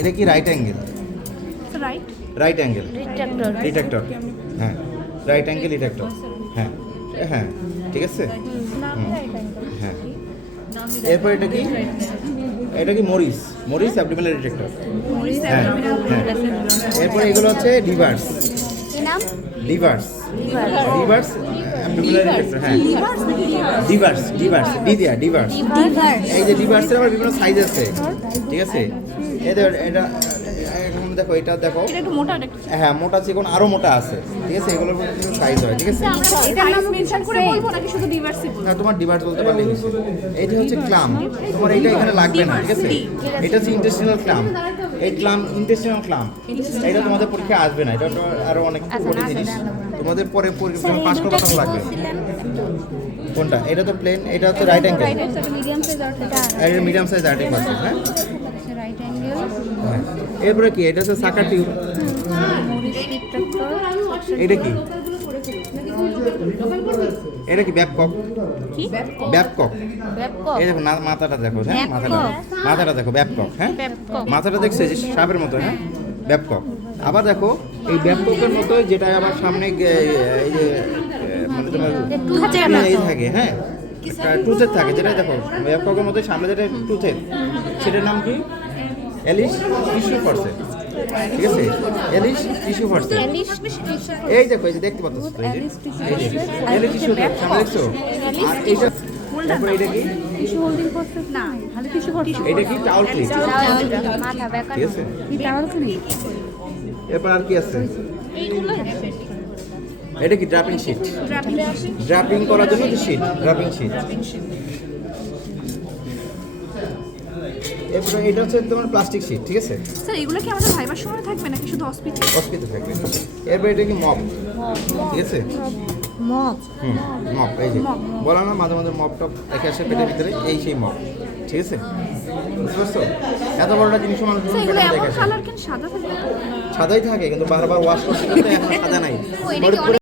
এটা কি right angle? Right right angle retractor. Detector. হ্যাঁ, রাইট অ্যাঙ্গেল ডিটেক্টর। হ্যাঁ হ্যাঁ, ঠিক আছে। হ্যাঁ, এরপর এটা কি? এটা কি মরিস অ্যাবডোমিনাল ডিটেক্টর। হ্যাঁ হ্যাঁ। এরপর এগুলো হচ্ছে ডিভার্স কি নাম? Diverse abdominal detector. হ্যাঁ, ডিভার্স ডিভার্স। ডিভার। এই যে ডিভার্সের আবার বিভিন্ন সাইজ আছে, ঠিক আছে। এদের এটা এখন দেখো, এটা দেখো, এটা একটু মোটা একটা হ্যাঁ মোটা চিকন আরো মোটা আছে, ঠিক আছে। এগুলোর সাইজ হয়, ঠিক আছে। এটা নাম মেনশন করে বলবো নাকি শুধু ডিভার্সই বলবো? না, তোমার ডিভার্স বলতে পারলেই হচ্ছে। এইটা হচ্ছে ক্লাম, তোমার এইটা এখানে লাগবে না, ঠিক আছে। এটা হচ্ছে ইন্টেস্টিনাল ক্লাম। এই ক্লাম ইন্টেস্টিনাল ক্লাম, এটা তোমাদের পরীক্ষায় আসবে না। এটা তো আরো অনেক কঠিন জিনিস, তোমাদের পরে পাস করতে তখন লাগবে। কোনটা? এটা তো প্লেন, এটা হচ্ছে রাইট অ্যাঙ্গেল। মিডিয়াম সাইজ আর এটা এটা মিডিয়াম সাইজ আর্টিং পাচ্ছি। হ্যাঁ রাইট অ্যাঙ্গেল। হ্যাঁ। এরপরে কি? এটা হচ্ছে সাকার টিউব। Morris retractor. এটা কি? এটা কি ব্যাপকক? কি ব্যাপকক। ব্যাপকক। এই দেখো মাথাটা দেখো, হ্যাঁ ব্যাপকক। মাথাটা দেখো, ব্যাপকক। হ্যাঁ, ব্যাপকক। মাথাটা দেখছে যে সাপের মতো। হ্যাঁ, ব্যাপকক। আবার দেখো এই ব্যাপকের মতো, যেটা আবার সামনে এই যে মানে তোমার এই থাকে, হ্যাঁ টুথের থাকে, যেটা দেখো ব্যাপকের মতো সামনে যেটা টুথের, সেটার নাম কি? এলিশ টিস্যু ফর্সে, ঠিক আছে। এলিশ টিস্যু ফর্সে। এই দেখো, এই যে দেখতে পাচ্ছ, এই যে এলিশ টিস্যু সামনে দেখছো। আর এইটা তারপর এটা কি? টিস্যু হোল্ডিং প্রসেস না, খালি টিস্যু হোল্ডিং। এটা কি? টাওয়াল ক্লিপ, মাথা ঠিক বেকানো। আছে। Towel clip. এরপর আর কি আছে? এইগুলো এটা কি? Draping sheet. ড্রাপিং করার জন্য যে শিট, ড্রাপিং শিট। এরপর এটা হচ্ছে তোমার প্লাস্টিক শিট, ঠিক আছে। স্যার এগুলো কি আমাদের ভাইবার সময় থাকবে নাকি শুধু হসপিটাল? হসপিটাল থাকবে। এরপর এটা কি? মপ, ঠিক আছে। মপ। মপ, এই যে বলা না মাঝে মাঝে মপ টপ রেখে আসে পেটের ভিতরে, এই সেই মপ, ঠিক আছে। বুঝতে পারছো? এত বড়টা জিনিস মানুষ স্যার এগুলো পেটে এমন রেখে আসে। কালার কেন সাদা থাকবে? সাদাই থাকে, কিন্তু বারবার ওয়াশ করতে করতে এখন সাদা নাই। ও, এটা কি